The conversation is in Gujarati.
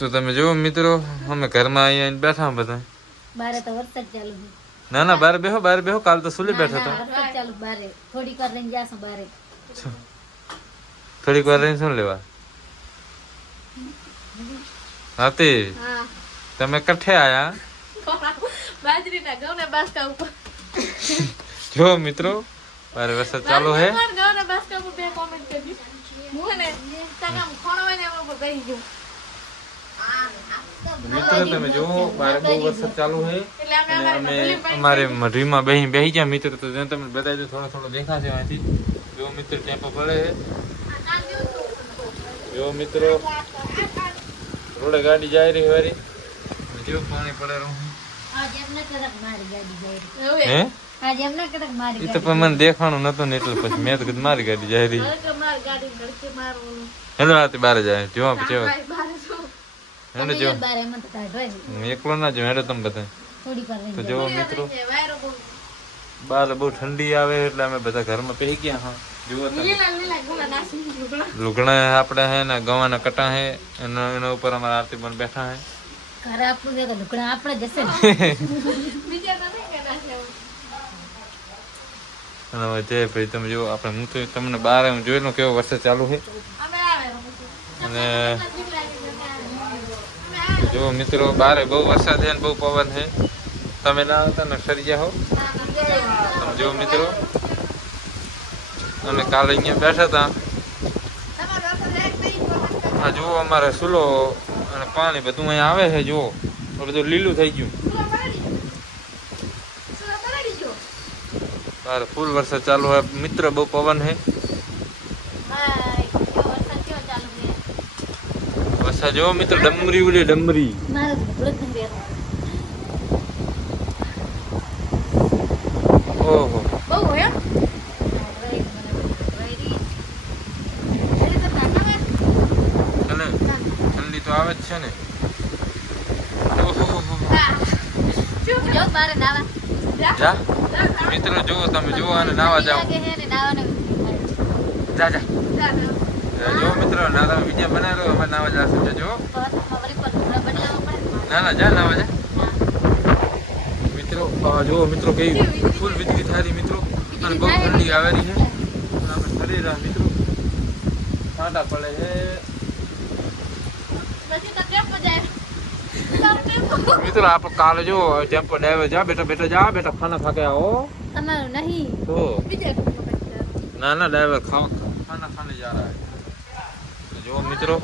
તો તમે જુઓ મિત્રો અમે ઘરમાં અહીંયા આવીને બેઠા બધા. બારે તો વરસાદ ચાલુ છે. ના ના બાર બેહો બાર બેહો કાલ તો સુલી બેઠા ના, હતા. વરસાદ ચાલુ બારે. થોડીક વાર રહીને જાશું બારે. થોડીક વાર રહીને શું લેવા? હાથી હા. તમે કઠે આયા? બાજરીના ઘઉંના બાસકા ઉપર. જો મિત્રો બારે વરસાદ ચાલુ હે મારા ઘઉંના બાસકા ઉપર બે comment કરી હું હે ને તાકામ ખોણો હોય ને એમાં ઉપર બેસી ગયું. મિત્રો તમે જુઓ બારે બહુ વરસાદ ચાલુ અમે અને અમારે અમે અમારે મઢીમાં બેહી બેહી ગયા મિત્ર તો જેમ તમને બતાવી દઉં થોડો થોડો દેખાશે અહીંથી. જો મિત્ર ટેમ્પો પડે છે. જો મિત્રો રોડે ગાડી જાય રહી વારી. જો પાણી પડે રહ્યું આજે એમને કદાચ મારી ગાડી જાય હે? આજે એમને કદાચ મારી એ તો પણ મને દેખાણું નતું ને એટલે પછી મેં તો કીધું મારી ગાડી જાય રહી. હેલો રાતે બારે જાય. જો જો હેલો જો. એકલો ના જો હેડો તમે બધા. તો જો મિત્રો. બહાર બહુ બાર બહુ ઠંડી આવે એટલે અમે બધા ઘરમાં પહેરી ગયા હા. લુગણા આપણે હે ને ગવાના કટા હે એના એના ઉપર અમારા આરતી બન બેઠા હે. ઘરે આપણું છે જશે અને હવે જય ભાઈ તમે જો આપણે હું તો તમને બહાર હું જોઈ લઉં કેવો વરસાદ ચાલુ છે? અમે આવે રમશું અને નજીક લાગી જશે અમે આવે જો મિત્રો, બારે બહુ વરસાદ છે ને બહુ પવન છે. તમે ના આવતા ને સરી ગયા હો તમે જો મિત્રો. અમે કાલે અહીંયા બેઠા હતા. આ જુઓ અમારે સુલો અને પાણી બધું અહીંયા આવે છે, જુઓ. બધું લીલું થઈ ગયો. બાર ફૂલ વરસાદ ચાલુ હોય. મિત્ર, બહુ પવન છે ભાઈ કેવો વરસાદ કેવો ચાલુ છે વરસાદ જો મિત્ર ડમરી. ઉડે ડમરી જ. ઓહો. ઠંડી તો આવે જ છે ને. જા. જા જા મિત્રો જુઓ તમે જોવા અને નાવા જાઓ. જા જા. જા જો મિત્રો ના તમે બીજા બનાવી લો નાવા જાશું જો પડે. ના ના જા નાવા જા. મિત્રો આ મિત્રો કઈ ફૂલ વીજળી થારી મિત્રો. અને બહુ ઠંડી આવેલી છે. આપણે ફરી રહ્યા મિત્રો છાંટા પડે છે. મિત્રો આપણે કાલે જો ટેમ્પો ડ્રાઈવર જા બેટા બેટા જા બેટા ખાના ખાકે આવો. તમારું નહીં. તો ના ના ડ્રાઈવર ખાવા ખાના ખાને જા રહા જો મિત્રો.